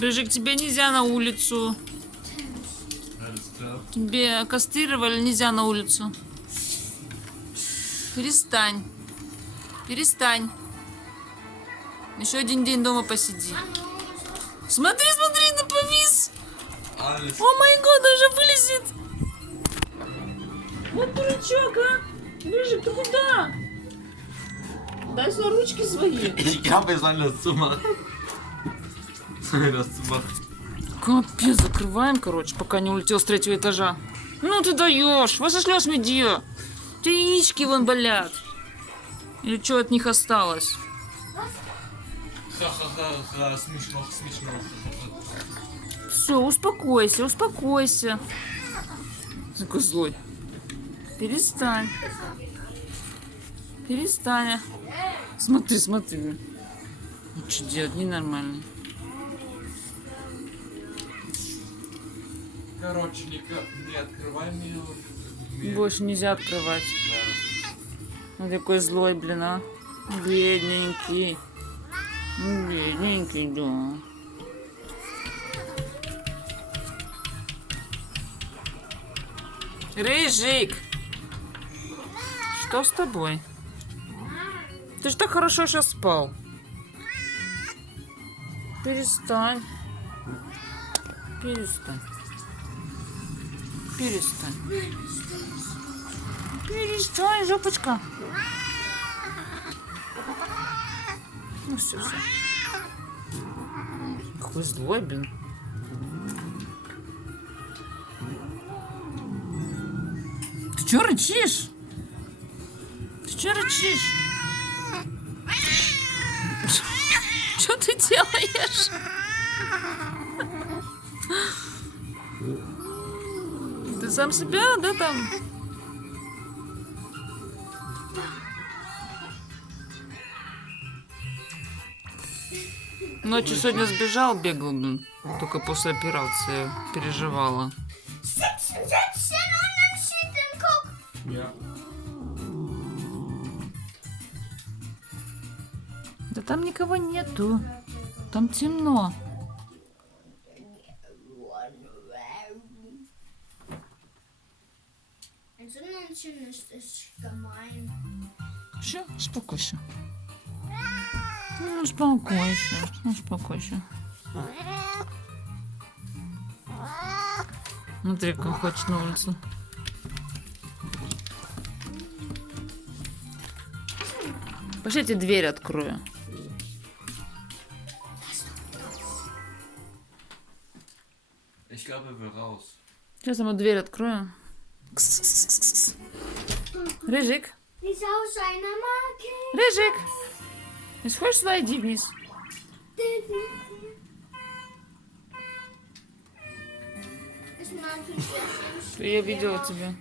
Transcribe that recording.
Рыжик, тебе нельзя на улицу. Тебе кастрировали, нельзя на улицу. Перестань. Перестань. Еще один день дома посиди. Смотри, смотри, на повис. О май гад, он же вылезет. Вот дурачок, а. Рыжик, ты куда? Дай сюда ручки свои. Ich habe es alles zu machen. Das zu machen. Капец, закрываем, короче, пока не улетел с 3-го этажа. Ну ты даешь, вас сошлешь медиа. У тебя яички вон болят. Или что от них осталось? Ха-ха-ха, смешно, смешно. Все, успокойся, успокойся. Такой злой. Перестань. Перестань. Смотри, смотри. Ну, что делать, ненормально. Короче, не открываем ее. Больше нельзя открывать. Да. Он такой злой, блин, а. Бедненький. Бедненький, да. Рыжик! Что с тобой? Ты же так хорошо сейчас спал. Перестань. Перестань. Перестань. Перестань, жопочка. Ну все, все. Какой злой, блин. Ты чё рычишь? Ты чё рычишь? Что ты делаешь? Ты сам себя, да, там? Ночью сегодня сбежал, бегал, блин. Только после операции переживала. Ja. Да там никого нету. Там темно. Все, успокойся. Ну, успокойся, успокойся. Смотри, как хочет на улицу. Пошли, я тебе дверь открою. Ich glaube, wir raus. Сейчас я ему дверь открою. Рыжик, Рыжик, если хочешь сюда, иди вниз. Я видела тебя.